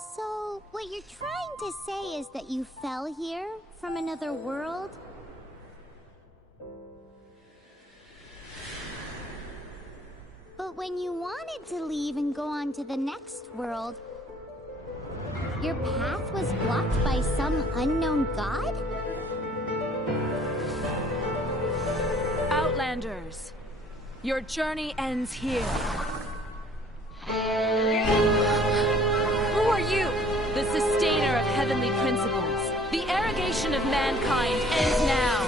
So, what you're trying to say is that you fell here from another world? But when you wanted to leave and go on to the next world, your path was blocked by some unknown god? Outlanders, your journey ends here. Who are you? The sustainer of heavenly principles. The arrogation of mankind ends now.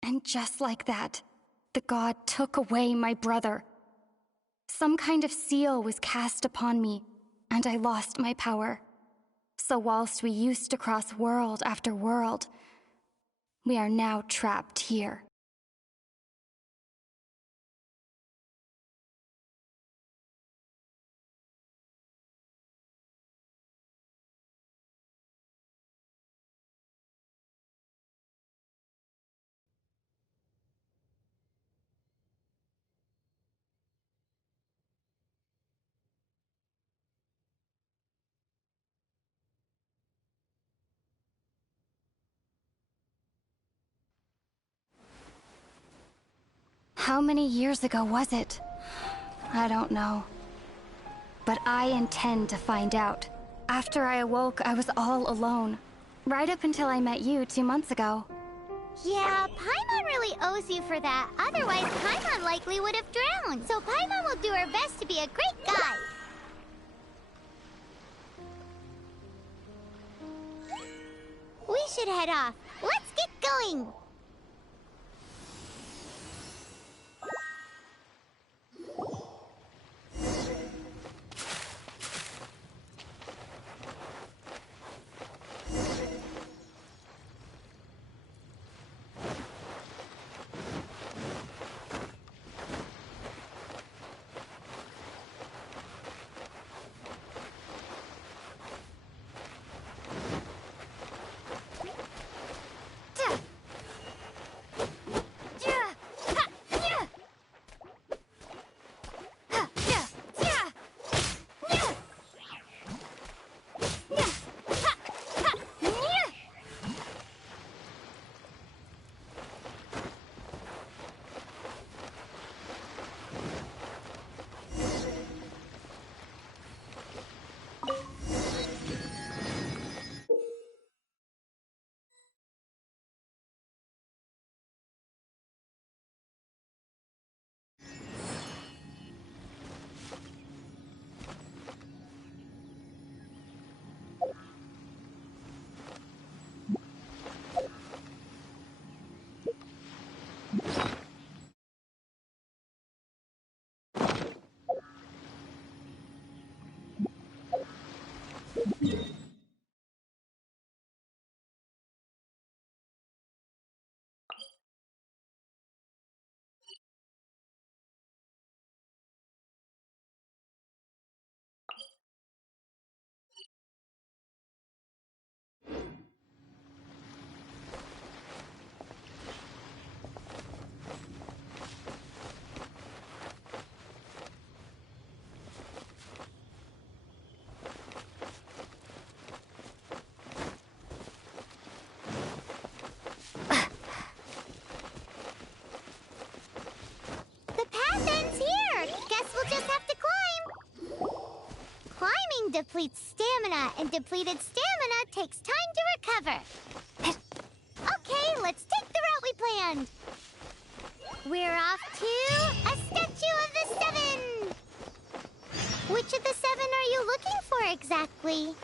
And just like that, the god took away my brother. Some kind of seal was cast upon me, and I lost my power. So whilst we used to cross world after world, we are now trapped here. How many years ago was it? I don't know. But I intend to find out. After I awoke, I was all alone. Right up until I met you 2 months ago. Yeah, Paimon really owes you for that. Otherwise, Paimon likely would have drowned. So Paimon will do her best to be a great guide. We should head off. Let's get going! depletes stamina, and depleted stamina takes time to recover. Okay, let's take the route we planned. We're off to a statue of the seven. Which of the seven are you looking for exactly?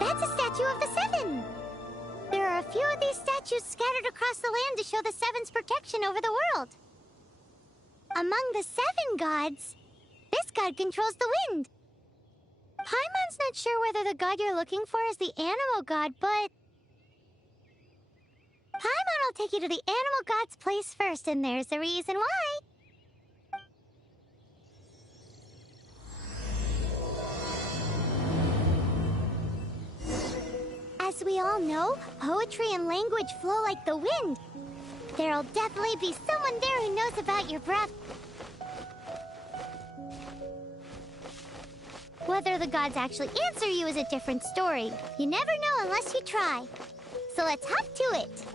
That's a statue of the seven! There are a few of these statues scattered across the land to show the seven's protection over the world. Among the seven gods, this god controls the wind. Paimon's not sure whether the god you're looking for is the animal god, but Paimon will take you to the animal god's place first, and there's the reason why. As we all know, poetry and language flow like the wind. There'll definitely be someone there who knows about your breath. Whether the gods actually answer you is a different story. You never know unless you try. So let's hop to it.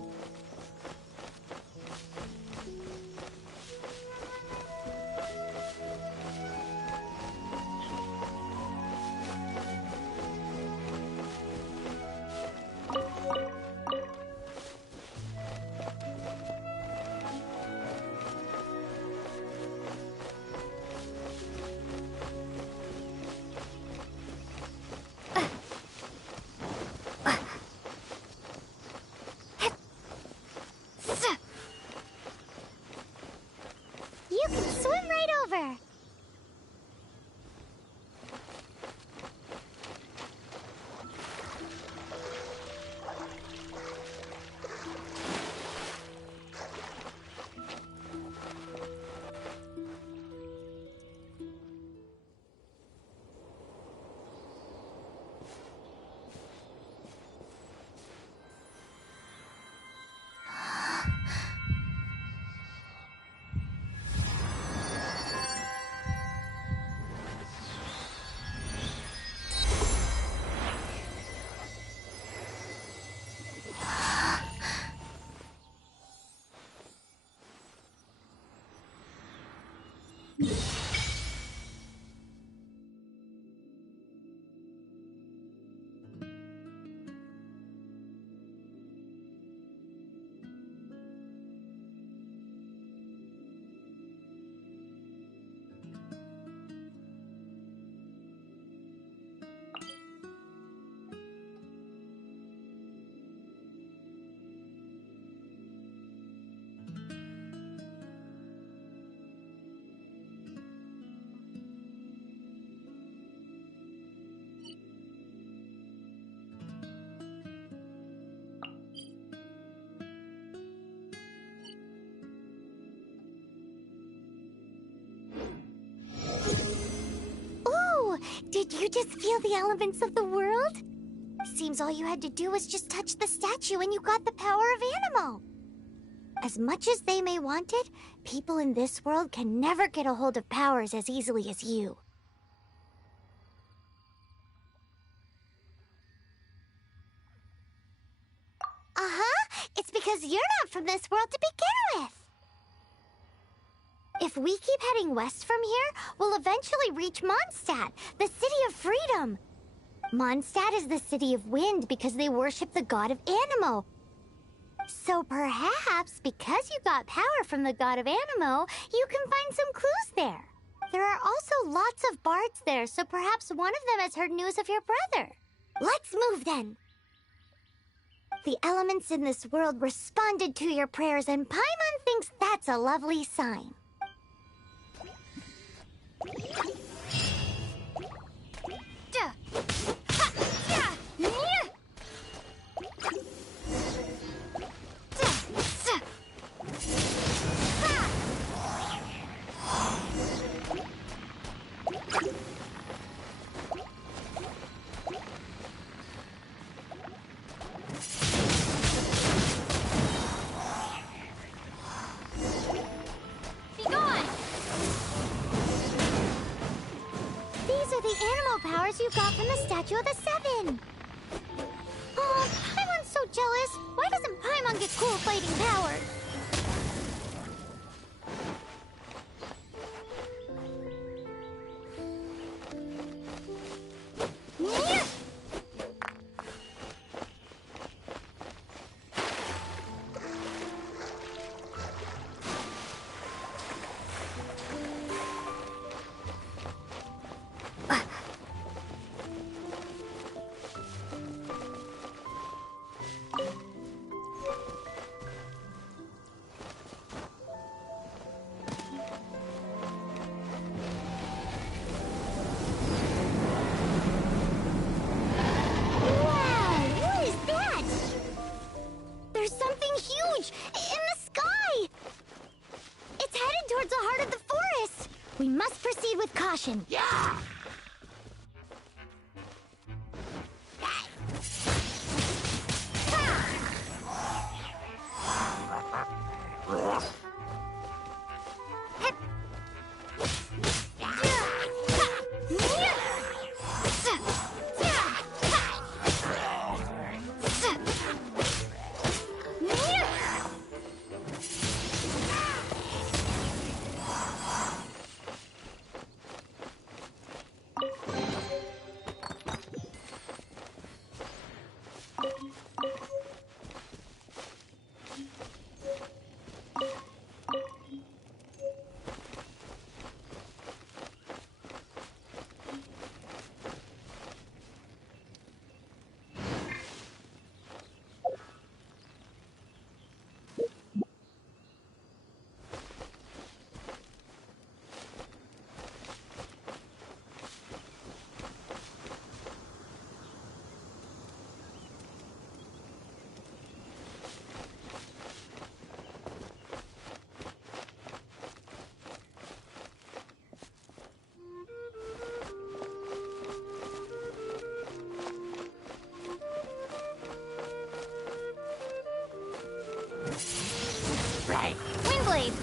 You can swim right over. Did you just feel the elements of the world? Seems all you had to do was just touch the statue and you got the power of Animo. As much as they may want it, people in this world can never get a hold of powers as easily as you. It's because you're not from this world to begin with. If we keep heading west from here, we'll eventually reach Mondstadt, the City of Freedom. Mondstadt is the City of Wind because they worship the god of Animo. So perhaps, because you got power from the god of Animo, you can find some clues there. There are also lots of bards there, so perhaps one of them has heard news of your brother. Let's move then. The elements in this world responded to your prayers, and Paimon thinks that's a lovely sign. Powers you got from the Statue of the Seven. Oh, Paimon's so jealous. Why doesn't Paimon get cool fighting powers? We must proceed with caution. Yeah! Right. Windblade!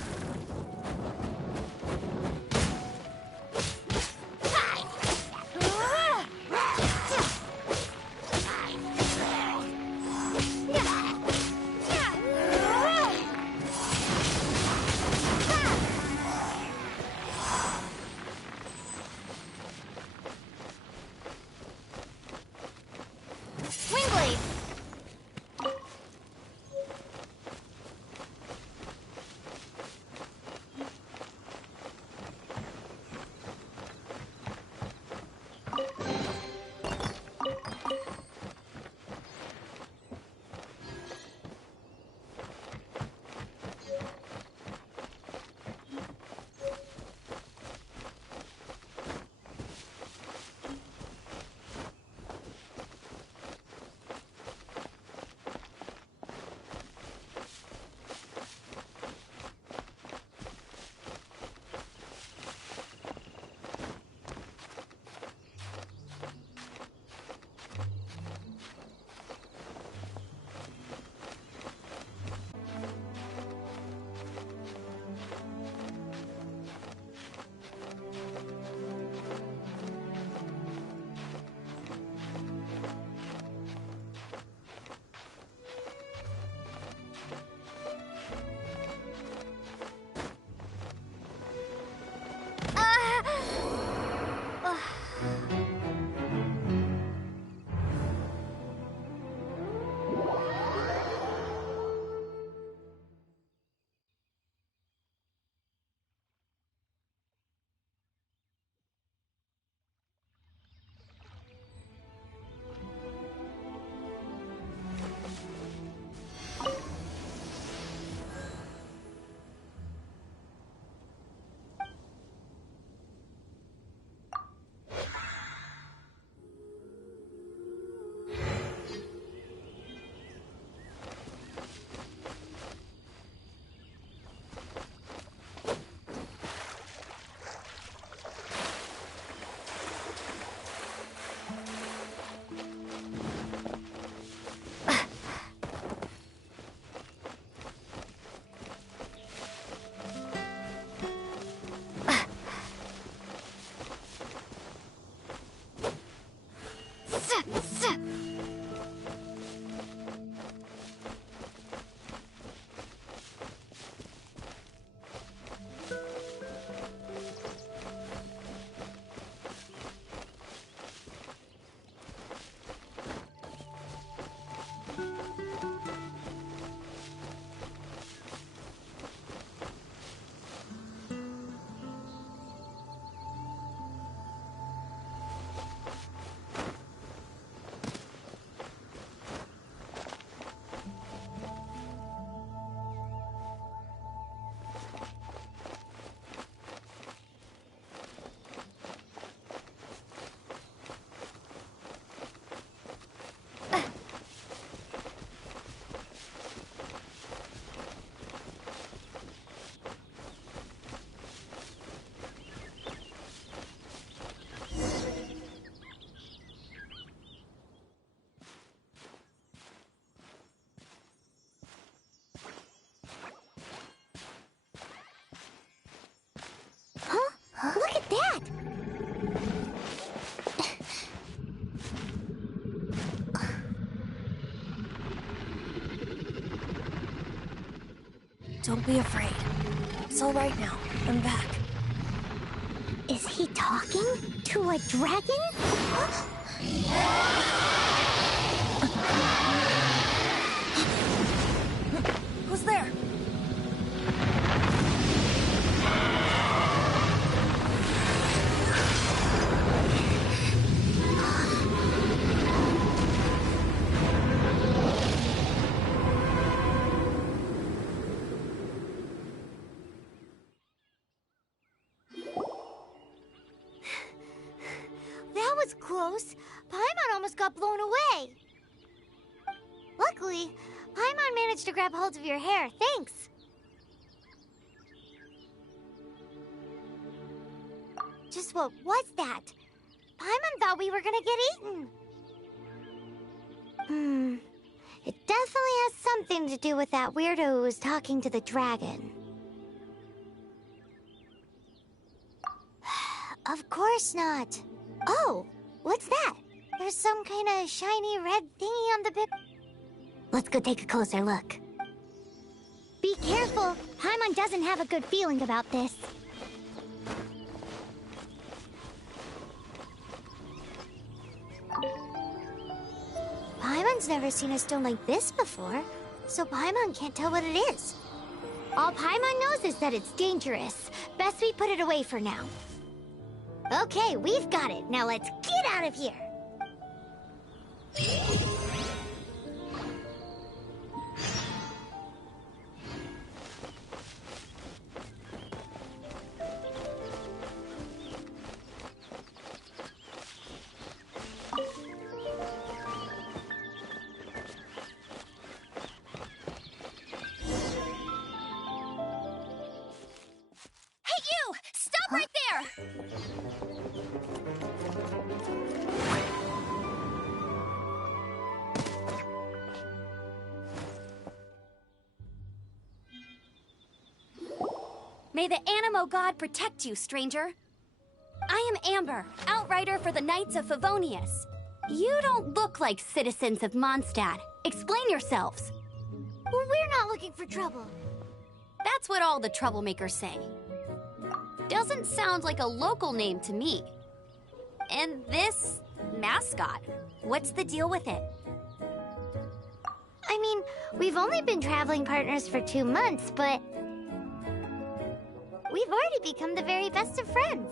Look at that! Don't be afraid. It's all right now. I'm back. Is he talking to a dragon? Who's there? That was close. Paimon almost got blown away. Luckily, Paimon managed to grab hold of your hair. Thanks. Just what was that? Paimon thought we were gonna get eaten. It definitely has something to do with that weirdo who was talking to the dragon. Of course not. Oh, what's that? There's some kind of shiny red thingy on the bit. Let's go take a closer look. Be careful. Paimon doesn't have a good feeling about this. Paimon's never seen a stone like this before, so Paimon can't tell what it is. All Paimon knows is that it's dangerous. Best we put it away for now. Okay, we've got it. Now let's get out of here. Hey, you! Stop right there! May the Animo God protect you, stranger. I am Amber, outrider for the Knights of Favonius. You don't look like citizens of Mondstadt. Explain yourselves. Well, we're not looking for trouble. That's what all the troublemakers say. Doesn't sound like a local name to me. And this mascot, what's the deal with it? I mean, we've only been traveling partners for 2 months, but we've already become the very best of friends.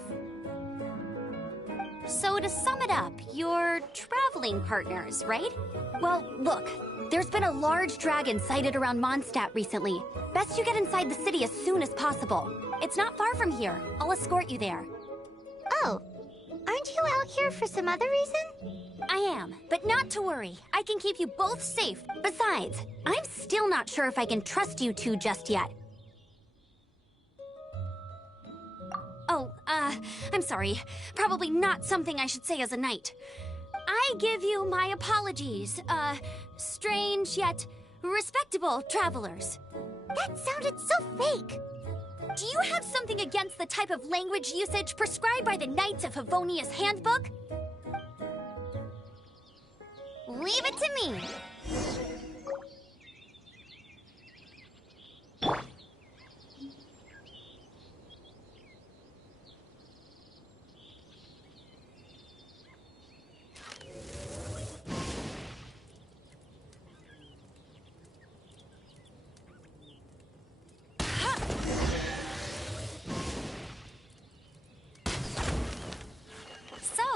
So to sum it up, you're traveling partners, right? Well, look, there's been a large dragon sighted around Mondstadt recently. Best you get inside the city as soon as possible. It's not far from here. I'll escort you there. Oh, aren't you out here for some other reason? I am, but not to worry. I can keep you both safe. Besides, I'm still not sure if I can trust you two just yet. Oh, I'm sorry. Probably not something I should say as a knight. I give you my apologies, strange yet respectable travelers. That sounded so fake. Do you have something against the type of language usage prescribed by the Knights of Favonius Handbook? Leave it to me.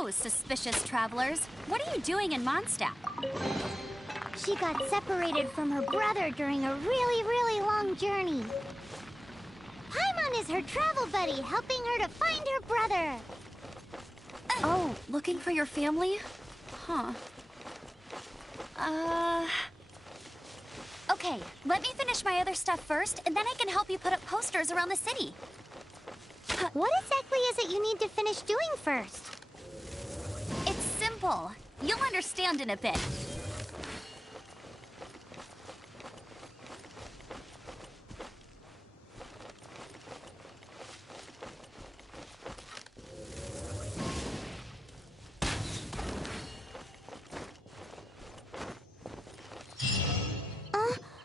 Hello, suspicious travelers. What are you doing in Mondstadt? She got separated from her brother during a really long journey. Paimon is her travel buddy, helping her to find her brother. Oh, looking for your family? Huh. Okay, let me finish my other stuff first, and then I can help you put up posters around the city. What exactly is it you need to finish doing first? It's simple. You'll understand in a bit.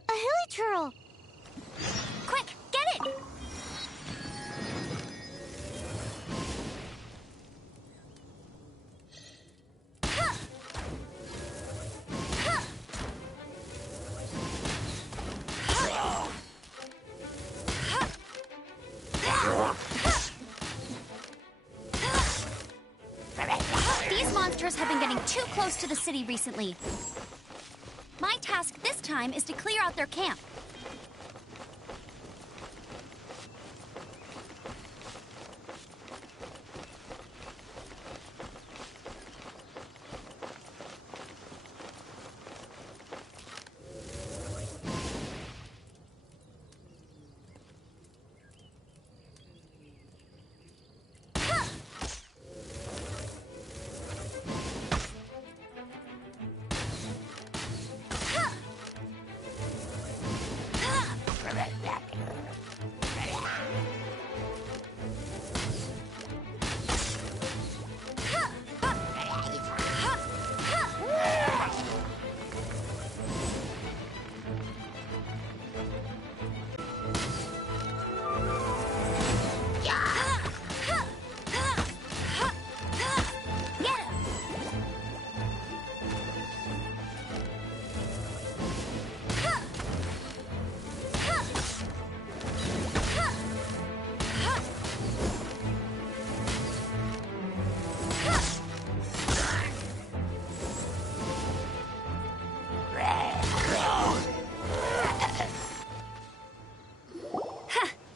A hilichurl. Quick, get it! These monsters have been getting too close to the city recently. My task this time is to clear out their camp.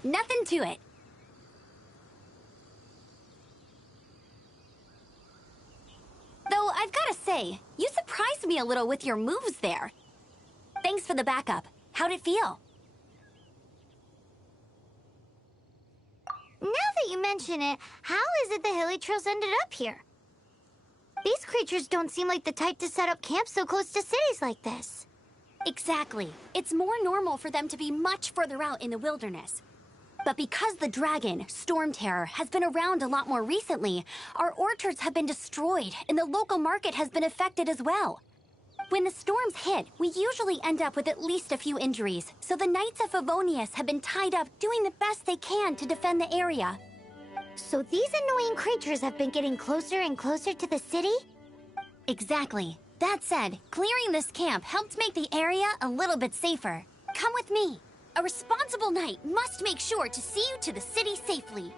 Nothing to it. Though I've gotta say, you surprised me a little with your moves there. Thanks for the backup. How'd it feel? Now that you mention it, how is it the hilichurls ended up here? These creatures don't seem like the type to set up camp so close to cities like this. Exactly. It's more normal for them to be much further out in the wilderness. But because the dragon, Storm Terror, has been around a lot more recently, our orchards have been destroyed and the local market has been affected as well. When the storms hit, we usually end up with at least a few injuries, so the Knights of Favonius have been tied up doing the best they can to defend the area. So these annoying creatures have been getting closer and closer to the city? Exactly. That said, clearing this camp helped make the area a little bit safer. Come with me. A responsible knight must make sure to see you to the city safely.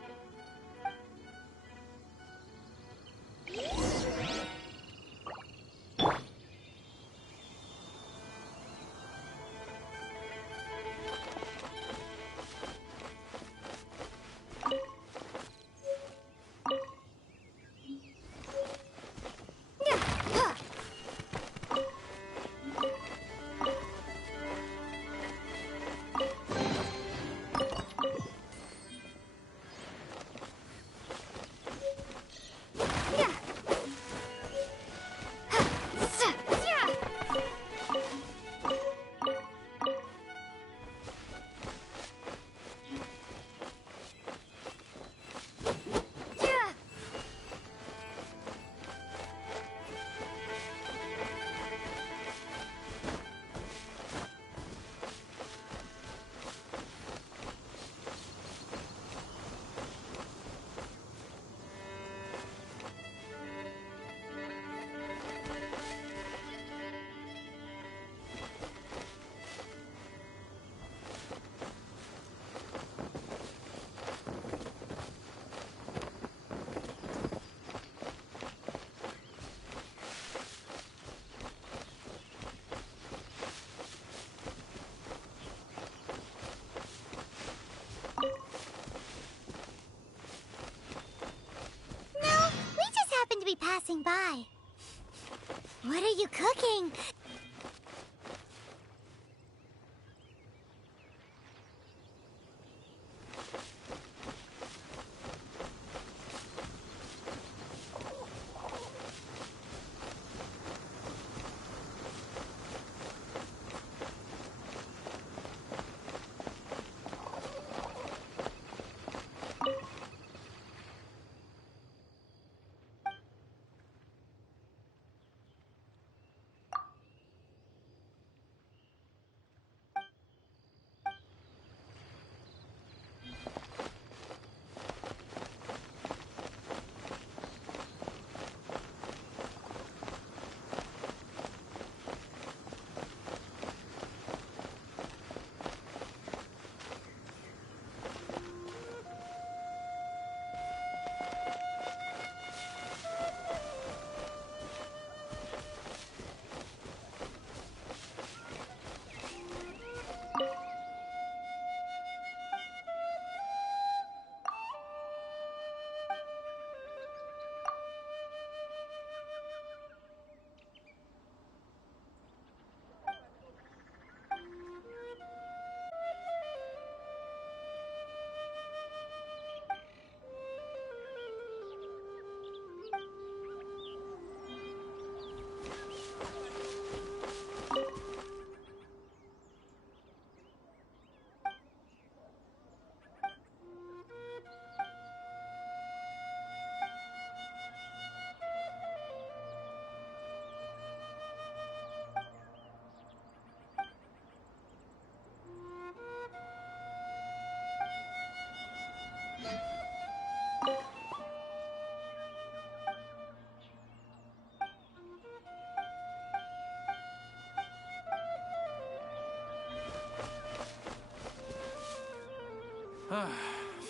passing by. What are you cooking?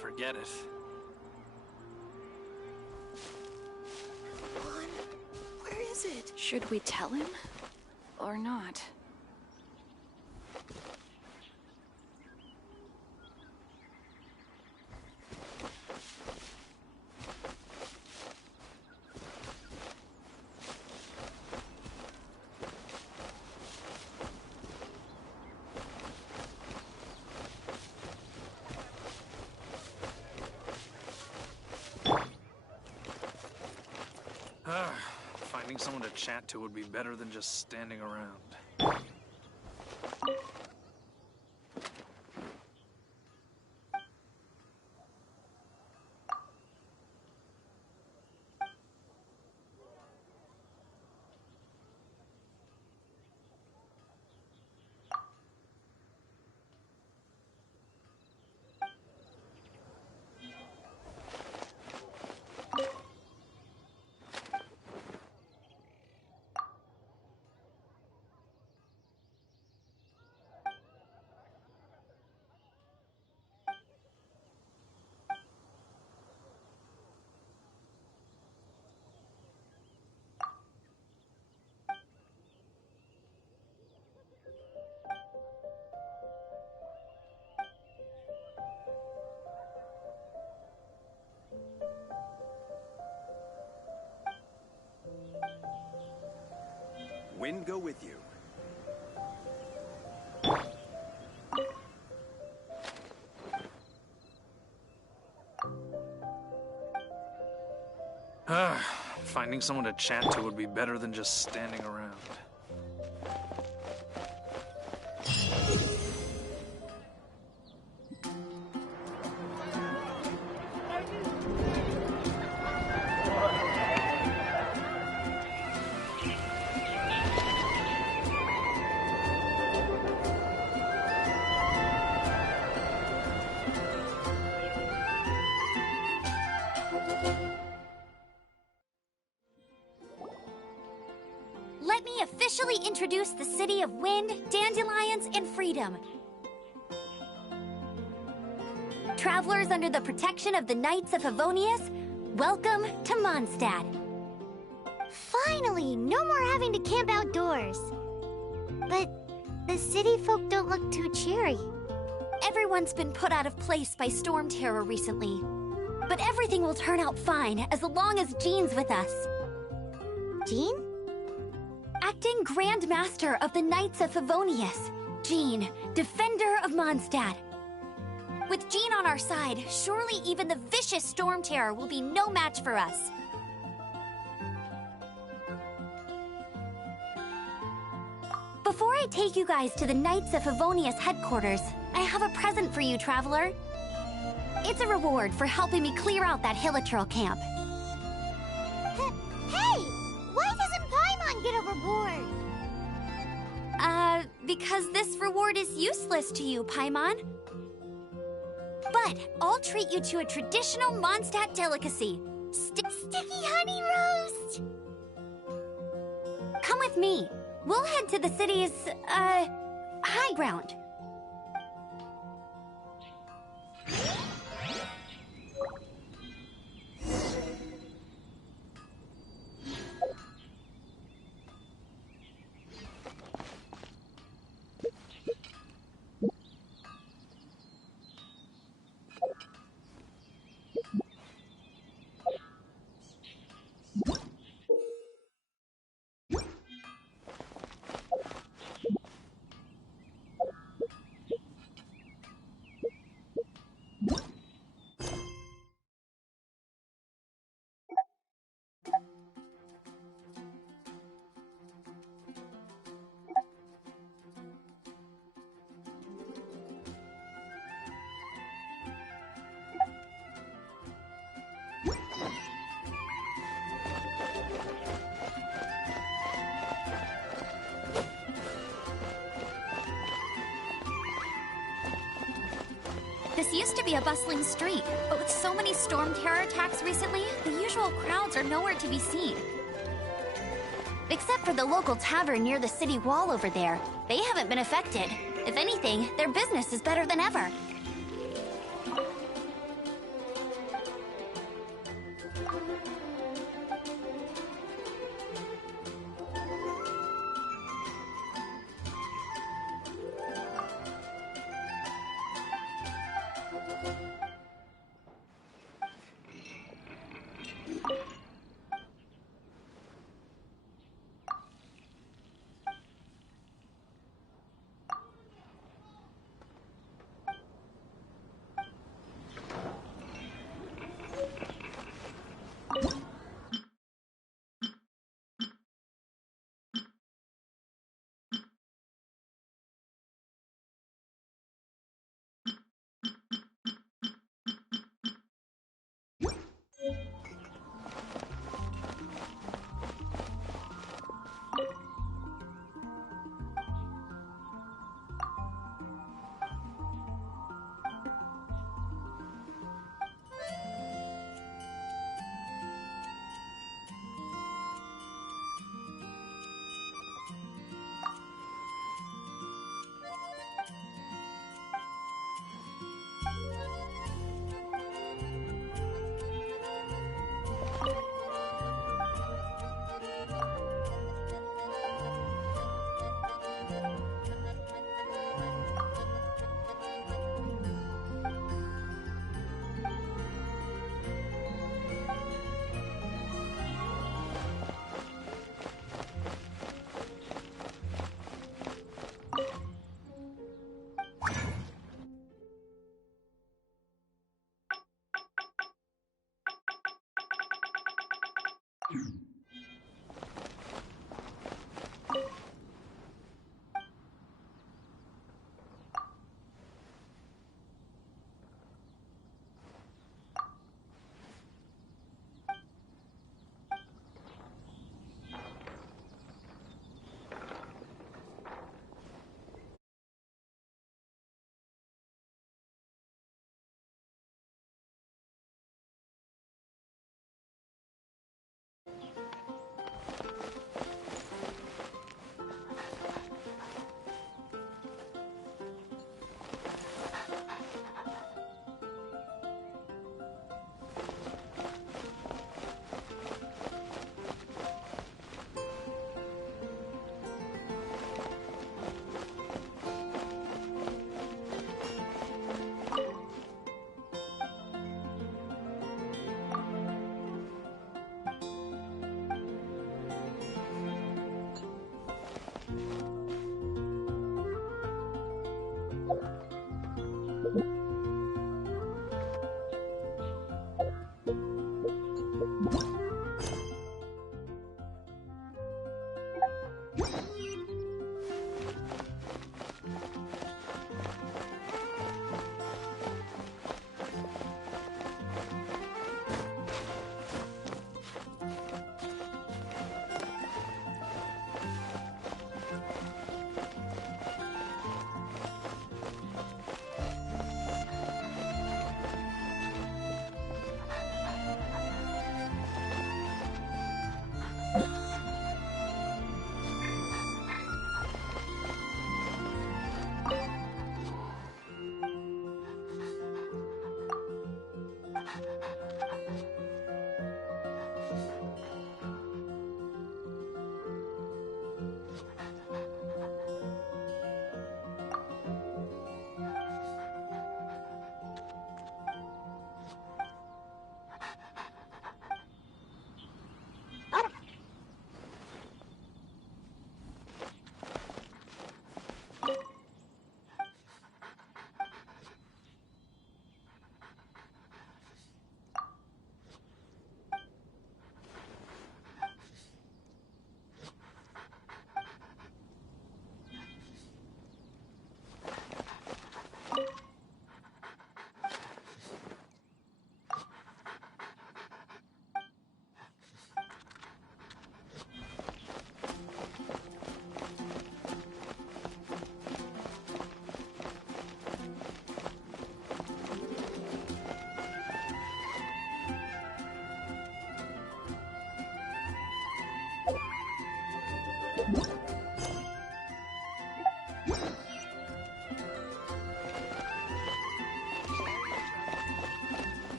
Forget it. Where is it? Should we tell him? Or not? Finding someone to chat to would be better than just standing around. Wind go with you. Finding someone to chat to would be better than just standing around. Let me officially introduce the City of Wind, Dandelions, and Freedom. Travelers under the protection of the Knights of Favonius, welcome to Mondstadt. Finally, no more having to camp outdoors. But the city folk don't look too cheery. Everyone's been put out of place by storm terror recently. But everything will turn out fine as long as Jean's with us. Jean? Acting Grand Master of the Knights of Favonius. Jean, Defender of Mondstadt. With Jean on our side, surely even the vicious Storm Terror will be no match for us. Before I take you guys to the Knights of Favonius headquarters, I have a present for you, Traveler. It's a reward for helping me clear out that Hiliturl camp. Hey! Why doesn't Paimon get a reward? Because this reward is useless to you, Paimon. But I'll treat you to a traditional Mondstadt delicacy. Sticky honey roast! Come with me. We'll head to the city's, high ground. This used to be a bustling street, but with so many Storm Terror attacks recently, the usual crowds are nowhere to be seen. Except for the local tavern near the city wall over there. They haven't been affected. If anything, their business is better than ever.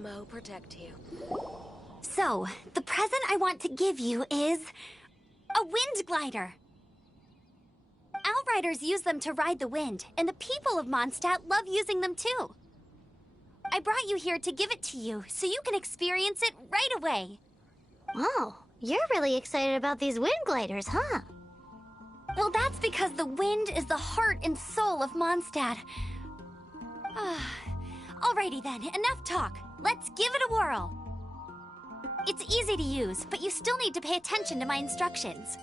Animo protect you. So, the present I want to give you is a wind glider. Outriders use them to ride the wind, and the people of Mondstadt love using them too. I brought you here to give it to you, so you can experience it right away. Oh, you're really excited about these wind gliders, huh? Well, that's because the wind is the heart and soul of Mondstadt. Alrighty then, enough talk. Let's give it a whirl. It's easy to use, but you still need to pay attention to my instructions.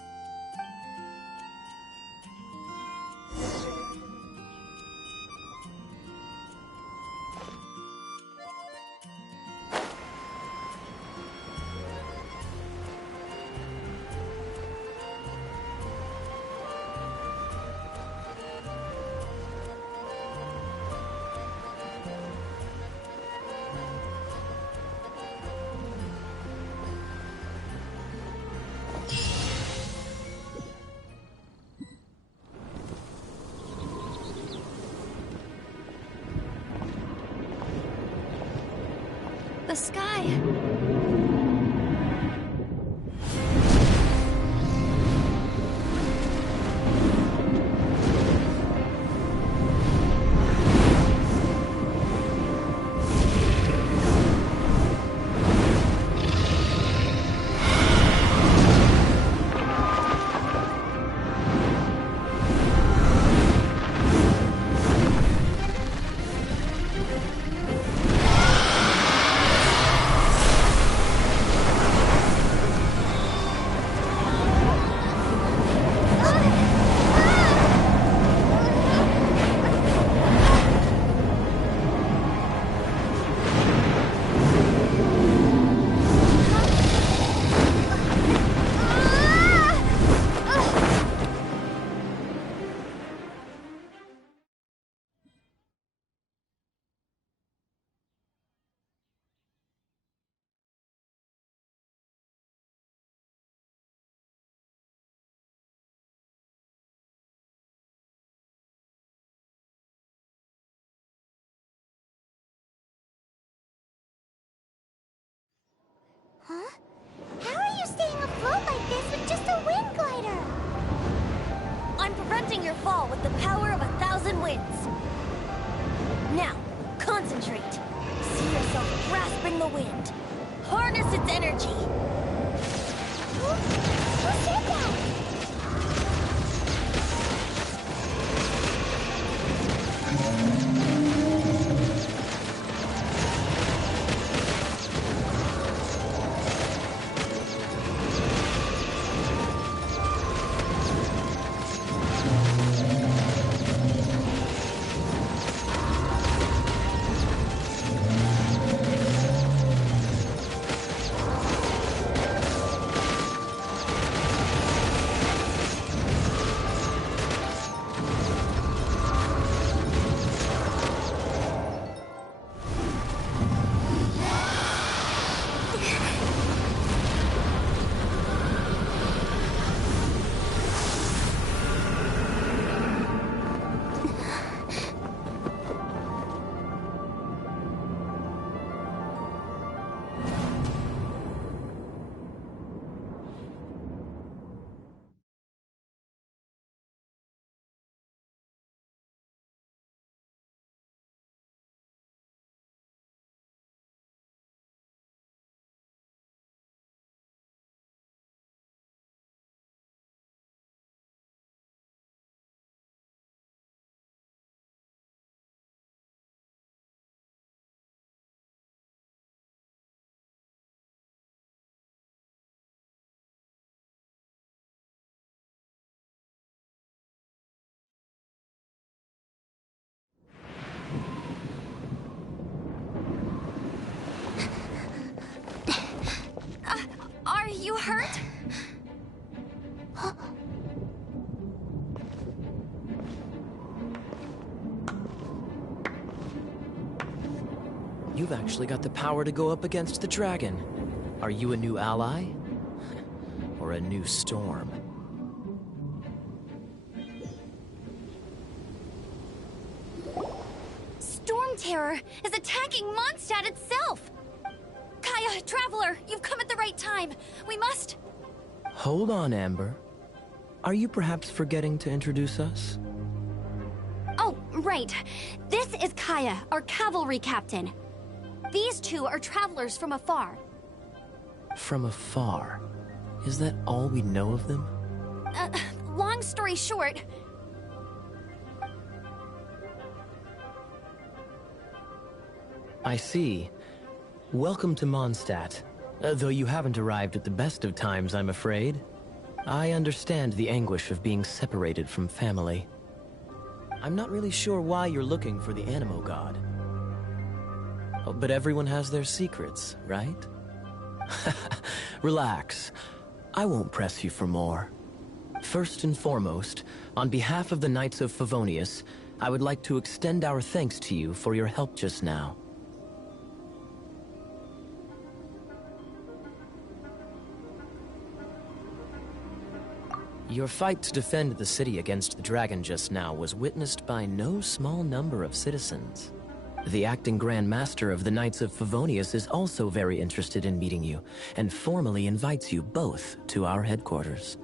The sky. Huh? How are you staying afloat like this with just a wind glider? I'm preventing your fall with the power of 1,000 winds. Now, concentrate. See yourself grasping the wind. Harness its energy. Who said that? Are you hurt? You've actually got the power to go up against the dragon. Are you a new ally? Or a new storm? Storm Terror is attacking Mondstadt itself! Kaya, Traveler, you've come at the right time. We must... Hold on, Amber. Are you perhaps forgetting to introduce us? Oh, right. This is Kaya, our cavalry captain. These two are travelers from afar. From afar? Is that all we know of them? Long story short... I see. Welcome to Mondstadt. Though you haven't arrived at the best of times, I'm afraid. I understand the anguish of being separated from family. I'm not really sure why you're looking for the Animo God. Oh, but everyone has their secrets, right? Relax. I won't press you for more. First and foremost, on behalf of the Knights of Favonius, I would like to extend our thanks to you for your help just now. Your fight to defend the city against the dragon just now was witnessed by no small number of citizens. The acting Grand Master of the Knights of Favonius is also very interested in meeting you, and formally invites you both to our headquarters.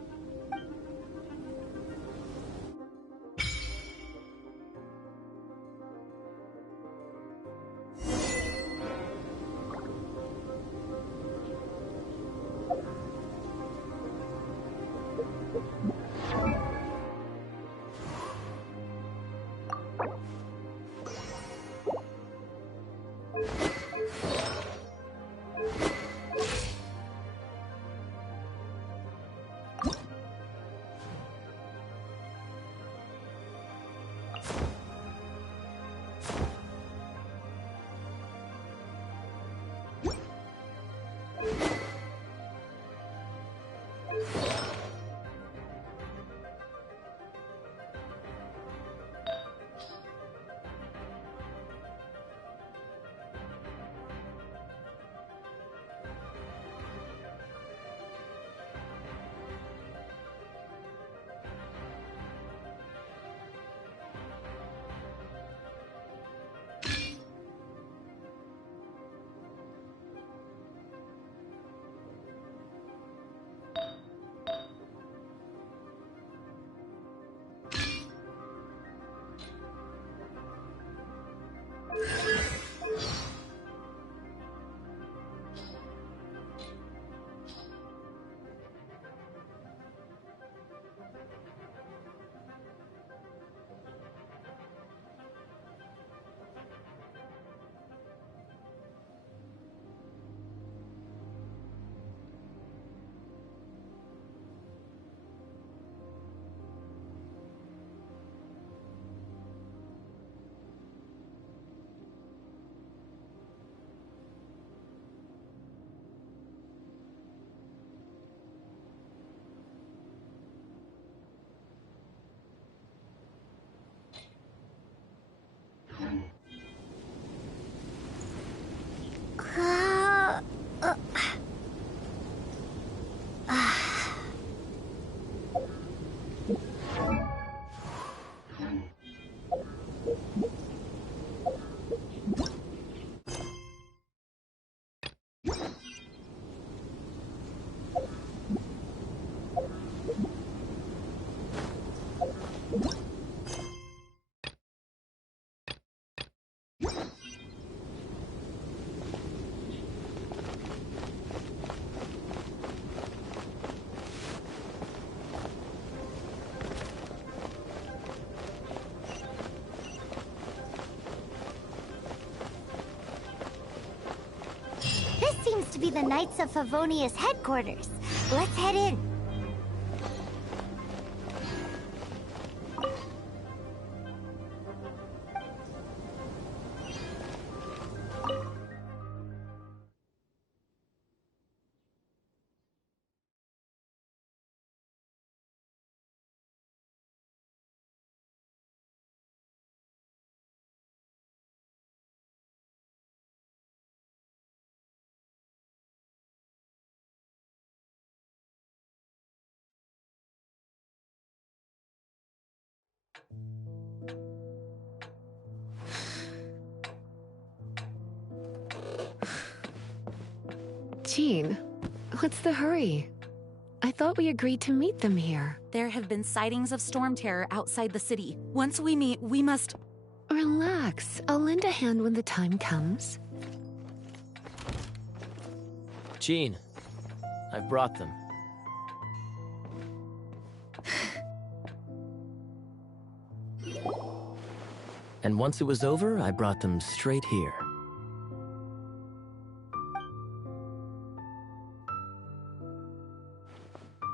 Seems to be the Knights of Favonius headquarters. Let's head in. Jean, what's the hurry? I thought we agreed to meet them here. There have been sightings of storm terror outside the city. Once we meet, we must... Relax. I'll lend a hand when the time comes. Jean, I've brought them. And once it was over, I brought them straight here.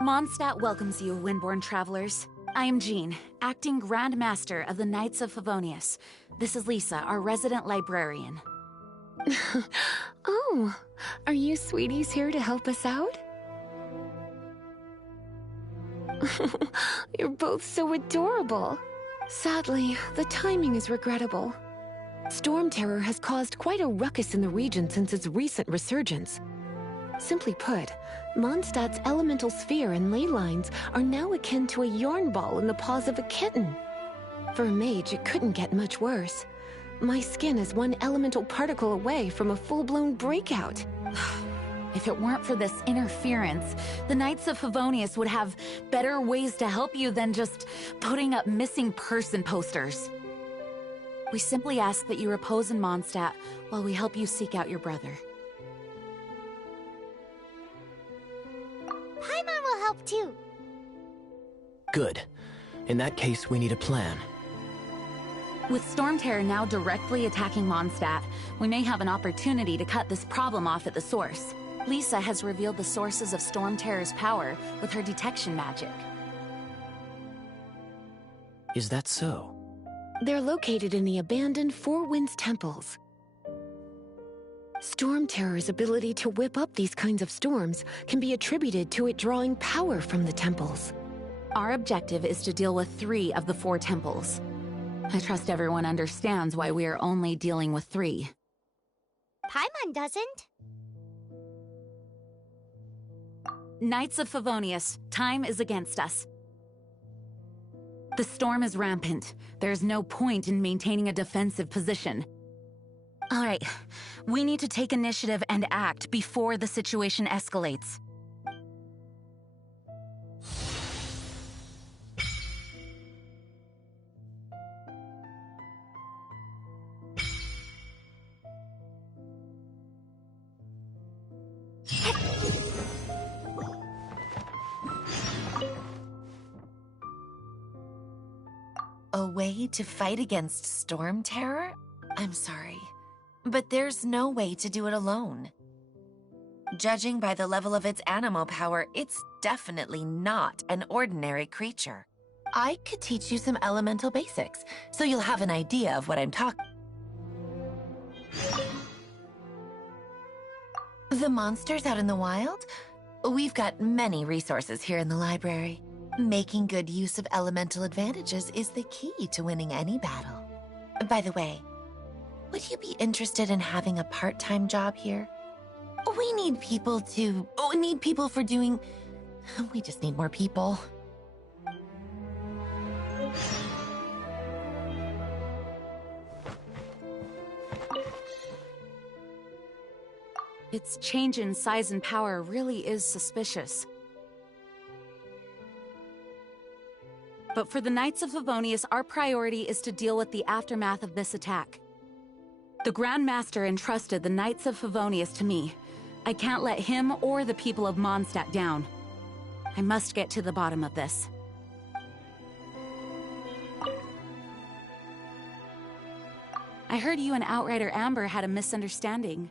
Mondstadt welcomes you, Windborn travelers. I am Jean, acting Grand Master of the Knights of Favonius. This is Lisa, our resident librarian. Oh, are you sweeties here to help us out? You're both so adorable. Sadly, the timing is regrettable. Storm terror has caused quite a ruckus in the region since its recent resurgence. Simply put, Mondstadt's elemental sphere and ley lines are now akin to a yarn ball in the paws of a kitten. For a mage, it couldn't get much worse. My skin is one elemental particle away from a full-blown breakout. If it weren't for this interference, the Knights of Favonius would have better ways to help you than just putting up missing person posters. We simply ask that you repose in Mondstadt while we help you seek out your brother. Paimon will help too. Good. In that case, we need a plan. With Storm Terror now directly attacking Mondstadt, we may have an opportunity to cut this problem off at the source. Lisa has revealed the sources of Storm Terror's power with her detection magic. Is that so? They're located in the abandoned Four Winds temples. Storm Terror's ability to whip up these kinds of storms can be attributed to it drawing power from the temples. Our objective is to deal with 3 of the 4 temples. I trust everyone understands why we are only dealing with 3. Paimon doesn't. Knights of Favonius, time is against us. The storm is rampant. There's no point in maintaining a defensive position. All right, we need to take initiative and act before the situation escalates. A way to fight against storm terror? I'm sorry, but there's no way to do it alone. Judging by the level of its animal power, it's definitely not an ordinary creature. I could teach you some elemental basics, so you'll have an idea of what I'm talking. The monsters out in the wild? We've got many resources here in the library. Making good use of elemental advantages is the key to winning any battle. By the way, would you be interested in having a part-time job here? We need people for doing... We just need more people. Its change in size and power really is suspicious. But for the Knights of Favonius, our priority is to deal with the aftermath of this attack. The Grand Master entrusted the Knights of Favonius to me. I can't let him or the people of Mondstadt down. I must get to the bottom of this. I heard you and Outrider Amber had a misunderstanding.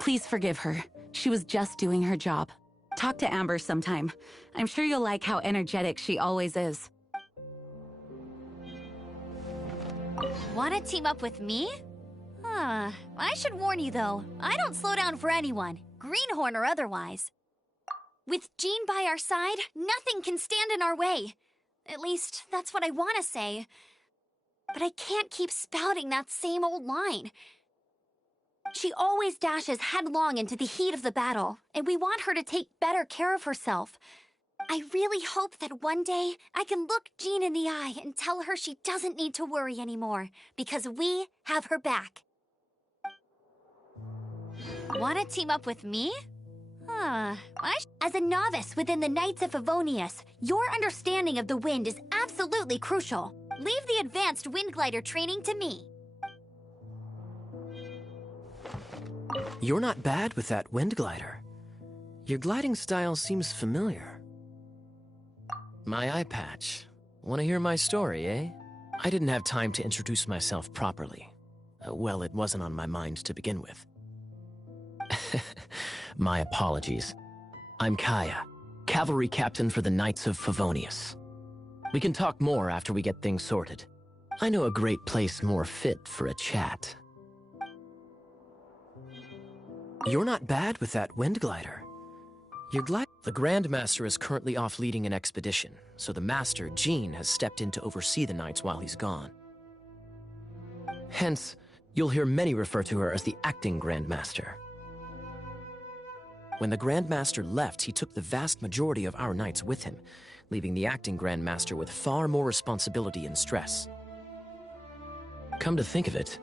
Please forgive her. She was just doing her job. Talk to Amber sometime. I'm sure you'll like how energetic she always is. Wanna team up with me? I should warn you though, I don't slow down for anyone, greenhorn or otherwise. With Jean by our side, nothing can stand in our way. At least, that's what I wanna say. But I can't keep spouting that same old line. She always dashes headlong into the heat of the battle, and we want her to take better care of herself. I really hope that one day I can look Jean in the eye and tell her she doesn't need to worry anymore, because we have her back. wanna team up with me? As a novice within the Knights of Favonius, your understanding of the wind is absolutely crucial. Leave the advanced wind glider training to me. You're not bad with that wind glider. Your gliding style seems familiar. My eye patch. Want to hear my story, eh? I didn't have time to introduce myself properly. Well, it wasn't on my mind to begin with. My apologies. I'm Kaya, cavalry captain for the Knights of Favonius. We can talk more after we get things sorted. I know a great place more fit for a chat. You're not bad with that wind glider. The Grandmaster is currently off leading an expedition, so the Master, Jean, has stepped in to oversee the Knights while he's gone. Hence, you'll hear many refer to her as the acting Grandmaster. When the Grandmaster left, he took the vast majority of our Knights with him, leaving the acting Grandmaster with far more responsibility and stress. Come to think of it,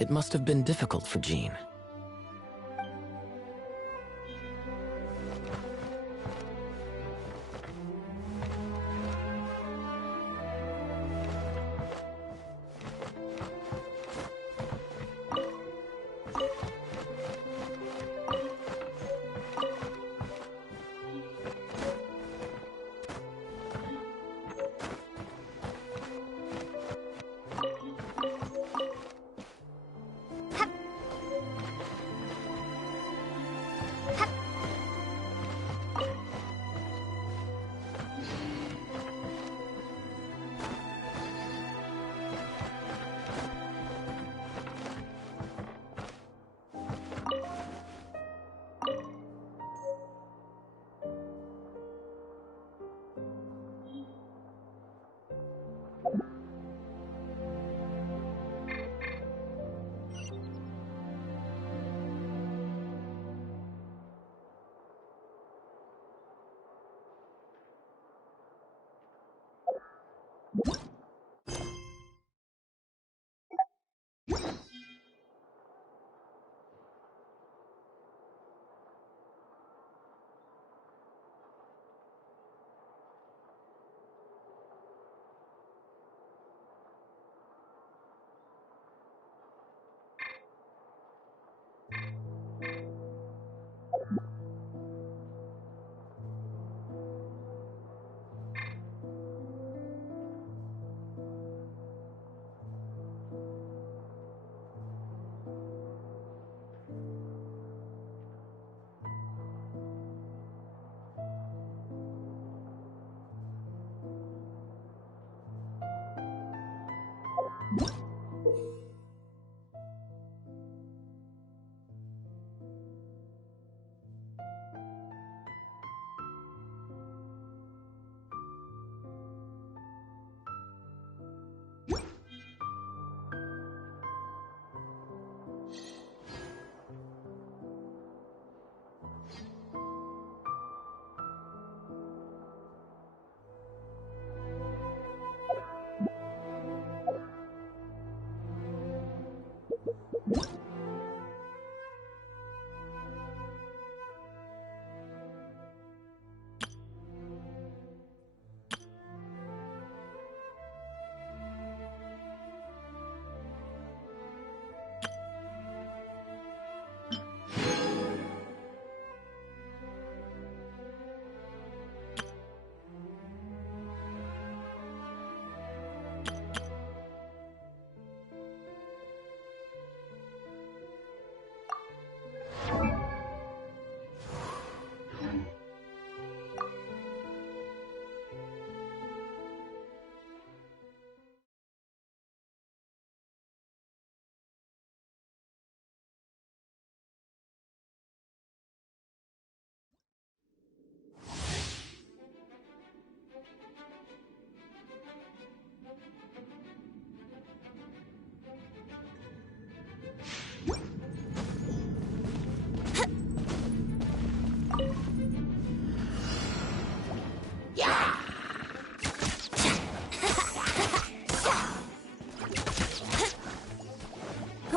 it must have been difficult for Jean.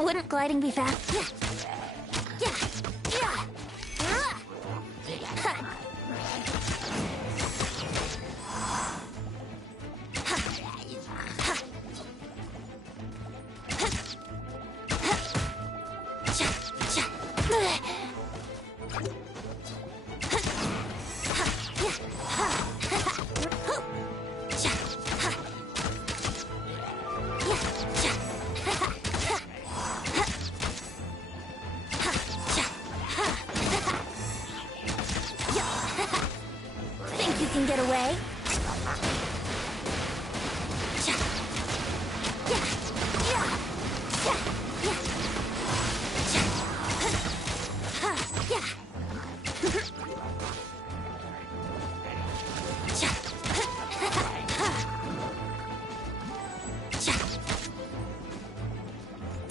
Wouldn't gliding be fast? Yeah. Think you can get away?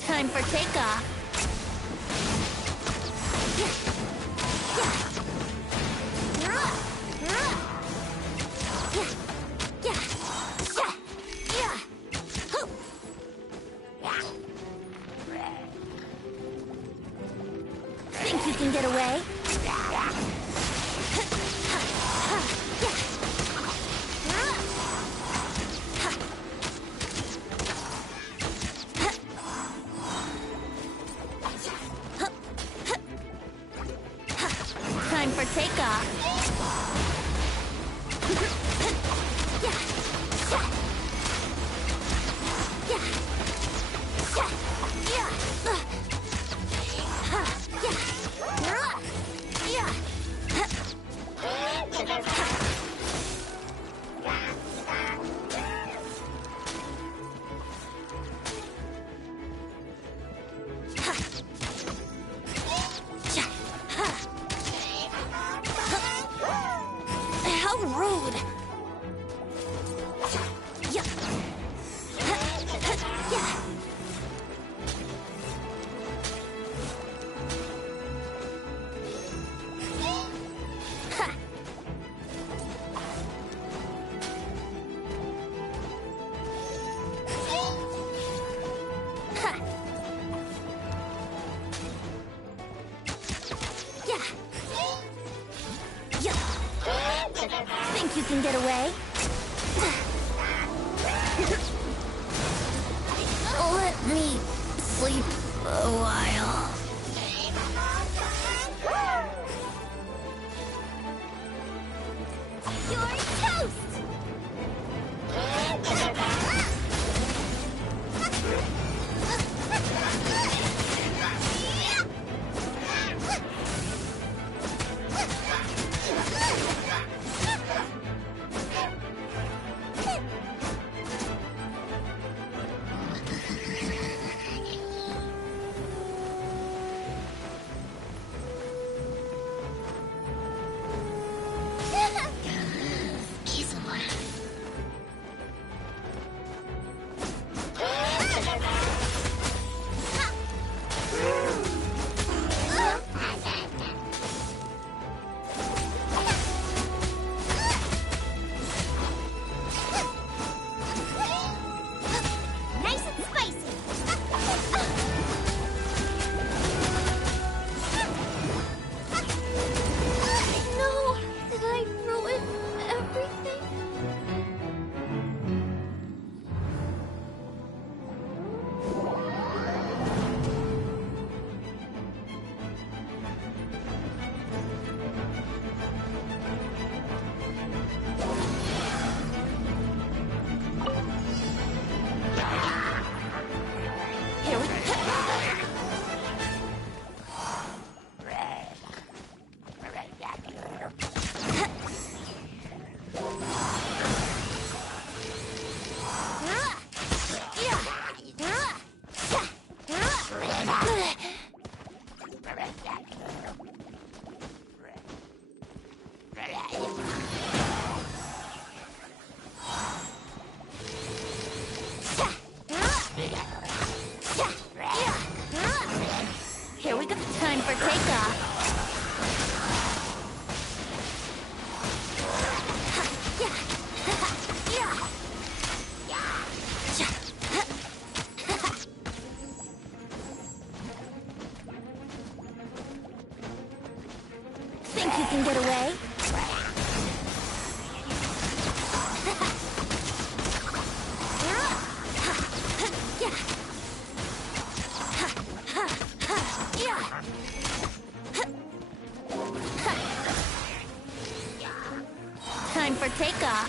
Time for takeoff. Think you can get away? Time for takeoff. How rude! Think you can get away? Let me sleep a while. You're toast! Nice and spicy. No, did I ruin everything? Here we go. Here we go. Time for takeoff. Think you can get away? Time for takeoff.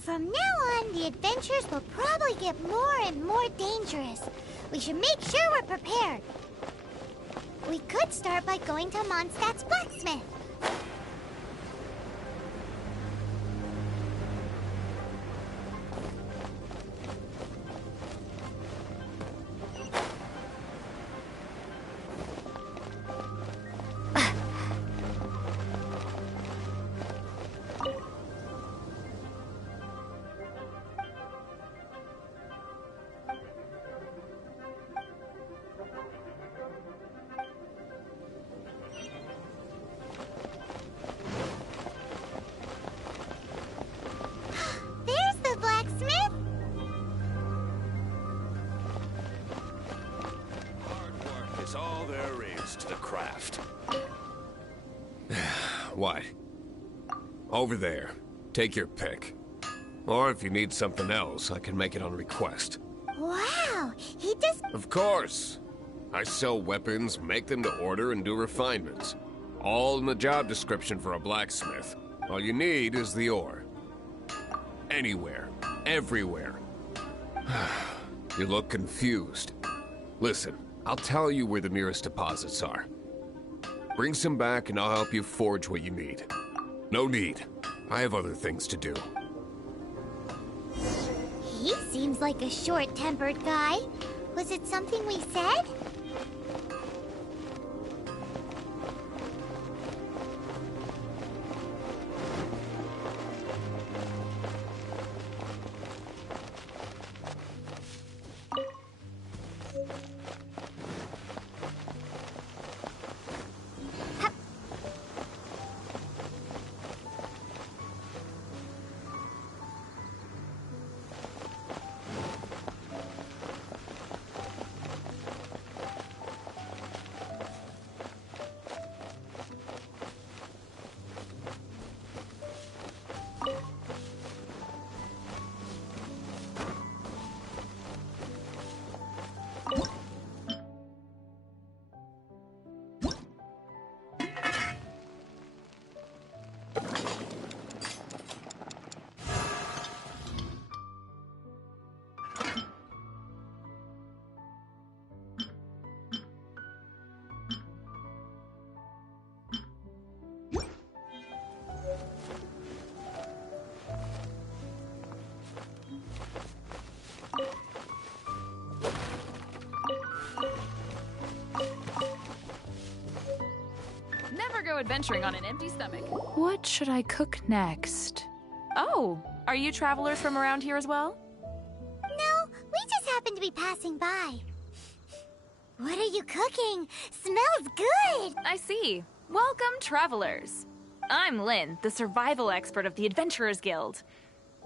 From now on, the adventures will probably get more and more dangerous. We should make sure we're prepared. We could start by going to Mondstadt's blacksmith. All there is to the craft. What? Over there. Take your pick. Or if you need something else, I can make it on request. Wow, he just... Of course. I sell weapons, make them to order, and do refinements. All in the job description for a blacksmith. All you need is the ore. Anywhere. Everywhere. You look confused. Listen. I'll tell you where the nearest deposits are. Bring some back and I'll help you forge what you need. No need. I have other things to do. He seems like a short-tempered guy. Was it something we said? adventuring on an empty stomach. What should I cook next? Oh, are you travelers from around here as well? No, we just happened to be passing by. What are you cooking? Smells good! I see. Welcome, travelers. I'm Lynn, the survival expert of the Adventurers Guild.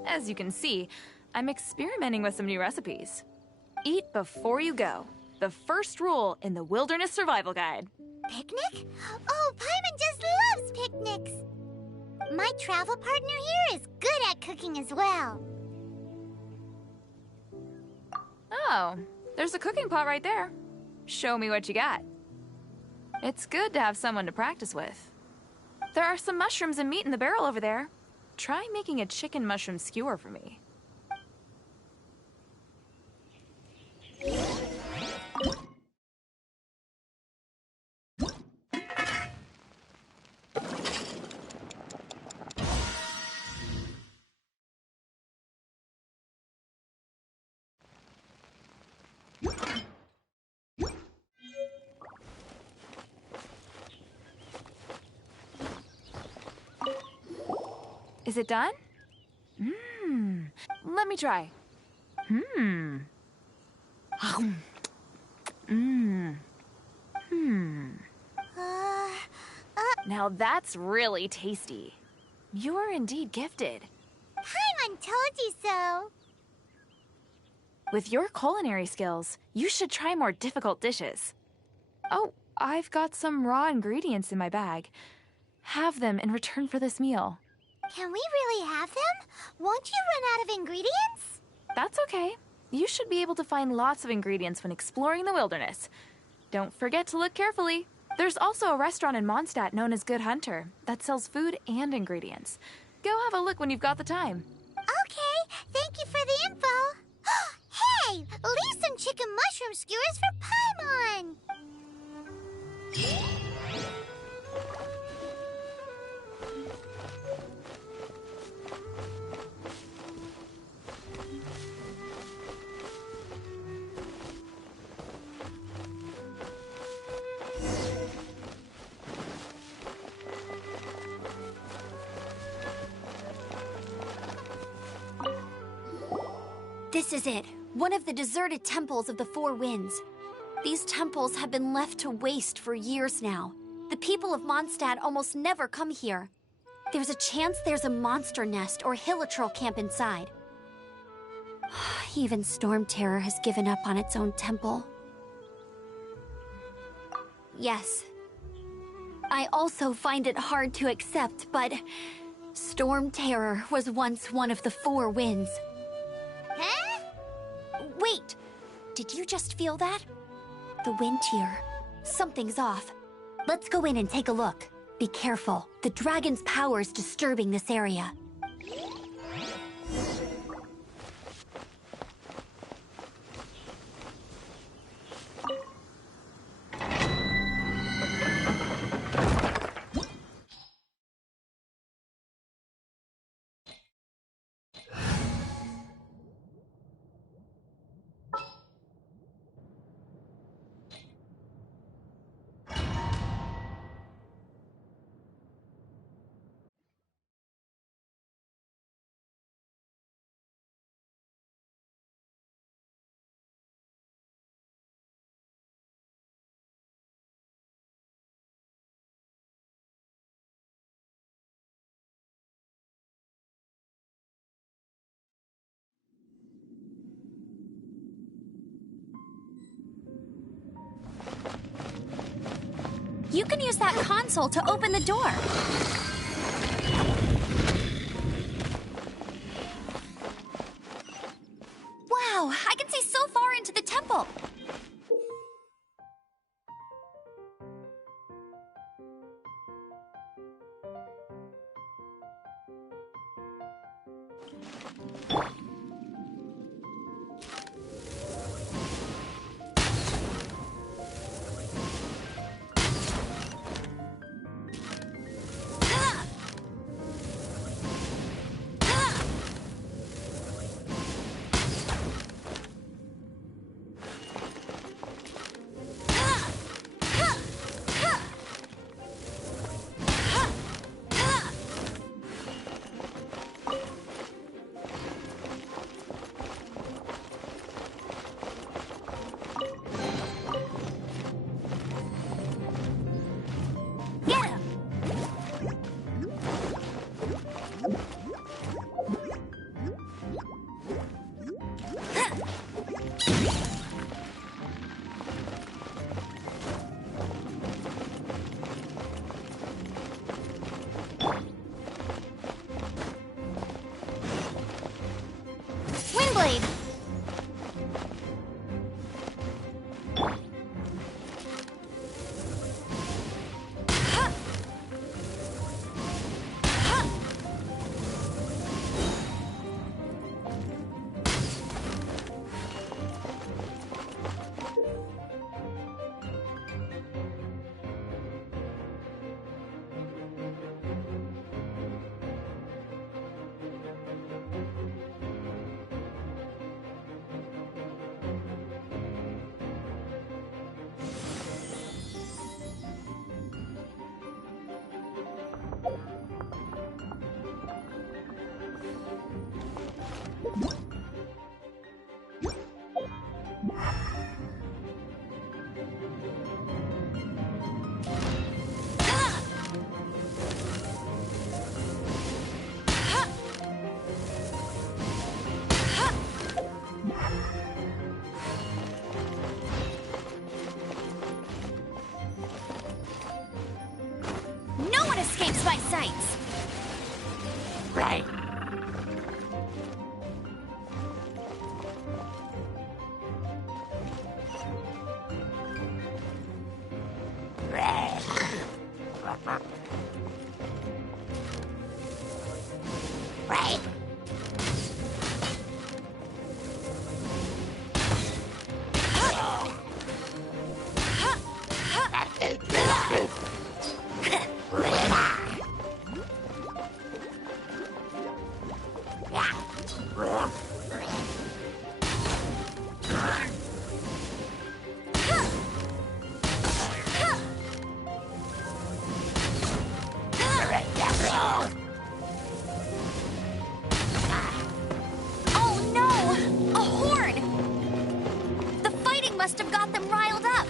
As you can see, I'm experimenting with some new recipes. Eat before you go. The first rule in the Wilderness Survival Guide. Picnic? Oh, Paimon just loves picnics! My travel partner here is good at cooking as well. Oh, there's a cooking pot right there. Show me what you got. It's good to have someone to practice with. There are some mushrooms and meat in the barrel over there. Try making a chicken mushroom skewer for me. Is it done? Let me try. Now that's really tasty. You're indeed gifted. Paimon told you so. With your culinary skills, you should try more difficult dishes. Oh, I've got some raw ingredients in my bag. Have them in return for this meal. Can we really have them? Won't you run out of ingredients? That's okay. You should be able to find lots of ingredients when exploring the wilderness. Don't forget to look carefully. There's also a restaurant in Mondstadt known as Good Hunter that sells food and ingredients. Go have a look when you've got the time. Okay, thank you for the info. Hey, leave some chicken mushroom skewers for Paimon. This is it. One of the deserted temples of the Four Winds. These temples have been left to waste for years now. The people of Mondstadt almost never come here. There's a chance there's a monster nest or hilitrol camp inside. Even Storm Terror has given up on its own temple. Yes. I also find it hard to accept, but Storm Terror was once one of the Four Winds. Huh? Wait! Did you just feel that? The wind here. Something's off. Let's go in and take a look. Be careful. The dragon's power is disturbing this area. You can use that console to open the door. Wow, I can see so far into the temple. test my sights. Right. Right. Oh no! A horn! The fighting must have got them riled up.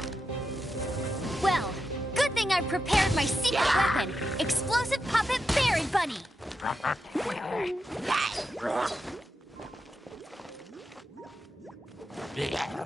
Well, good thing I prepared my secret weapon, explosive puppet berry bunny. Get him!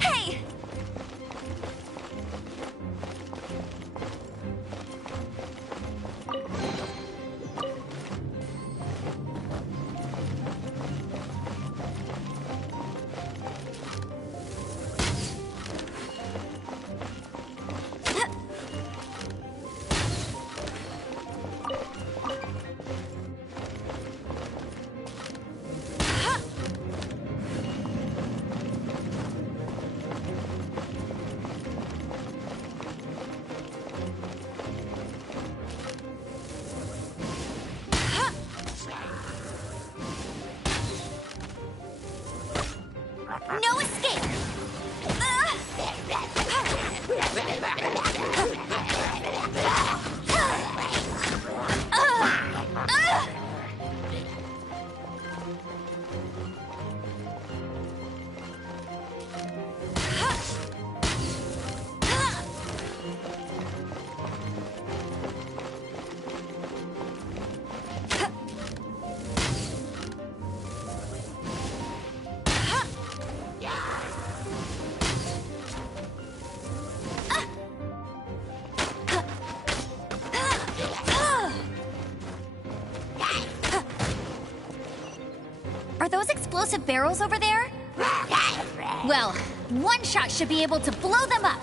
Hey! No escape! Are those explosive barrels over there? Well, one shot should be able to blow them up.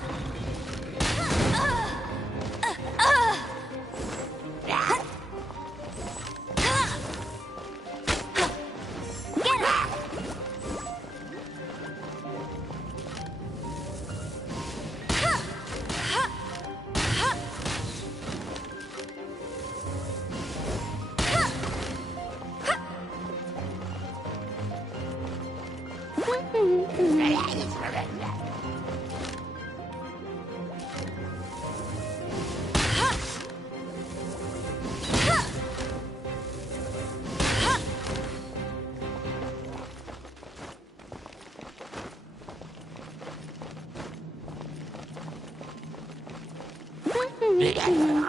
Get him!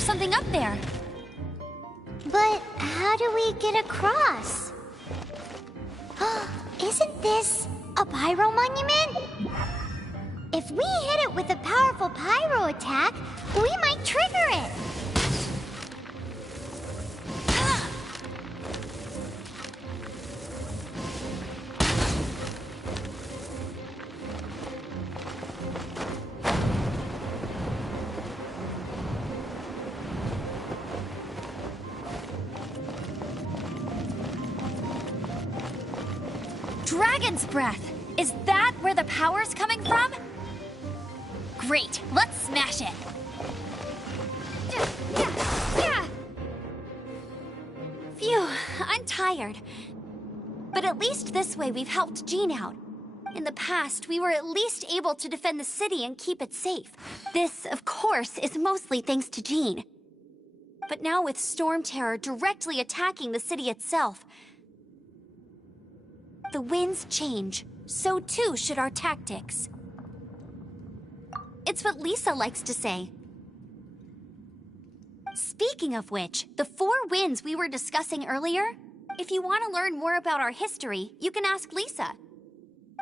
there's something up there. But how do we get across? Isn't this a pyro monument? If we hit it with a powerful pyro attack, we might trigger it. Dragon's breath! Is that where the power's coming from? Great, let's smash it! Phew, I'm tired. But at least this way we've helped Jean out. In the past, we were at least able to defend the city and keep it safe. This, of course, is mostly thanks to Jean. But now with Storm Terror directly attacking the city itself, the winds change, so too should our tactics. It's what Lisa likes to say. Speaking of which, the 4 winds we were discussing earlier, if you want to learn more about our history, you can ask Lisa.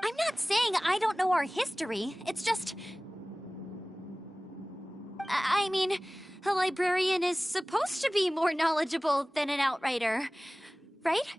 I'm not saying I don't know our history, it's just... I mean, a librarian is supposed to be more knowledgeable than an outrider, right?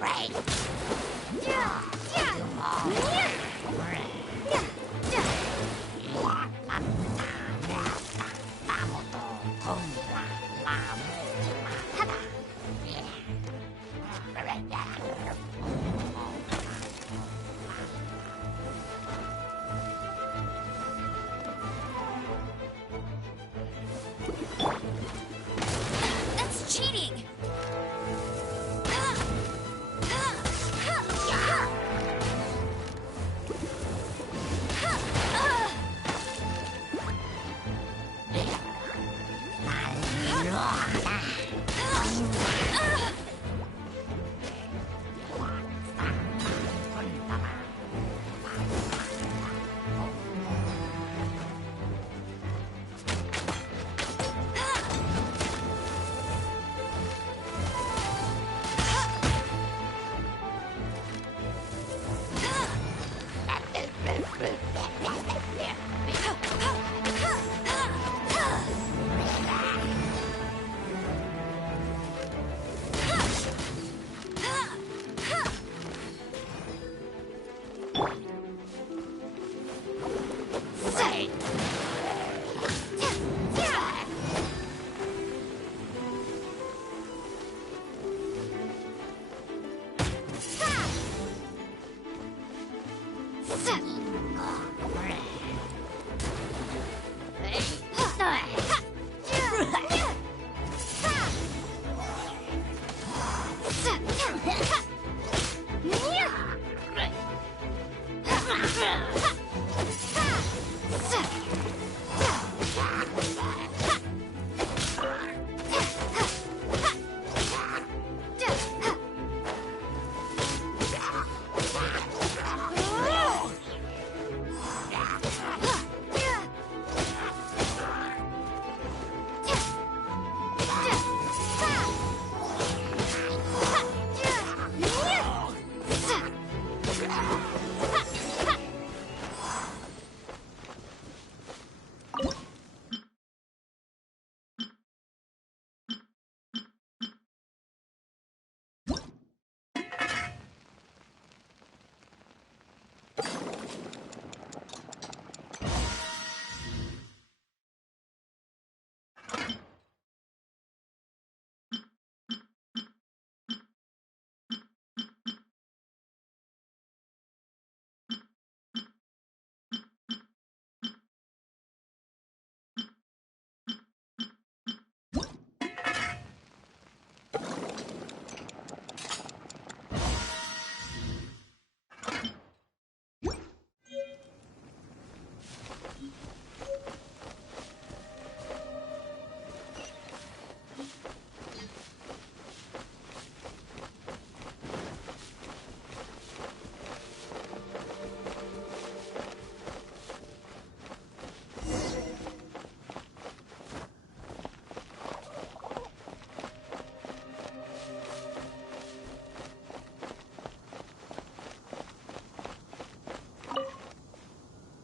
Right. That's cheating!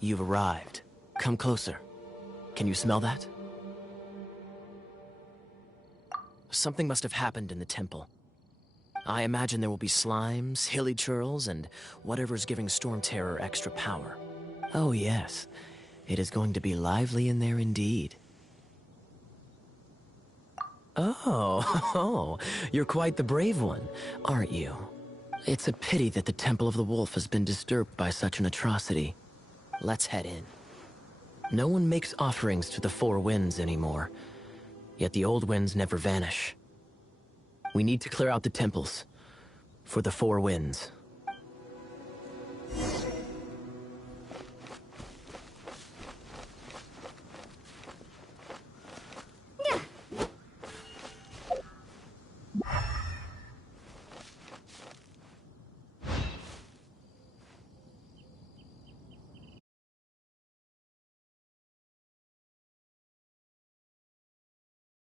You've arrived. Come closer. Can you smell that? Something must have happened in the temple. I imagine there will be slimes, hilly churls, and whatever's giving Storm Terror extra power. Oh yes, it is going to be lively in there indeed. Oh, you're quite the brave one, aren't you? It's a pity that the Temple of the Wolf has been disturbed by such an atrocity. Let's head in. No one makes offerings to the Four Winds anymore, yet the old winds never vanish. We need to clear out the temples for the Four Winds.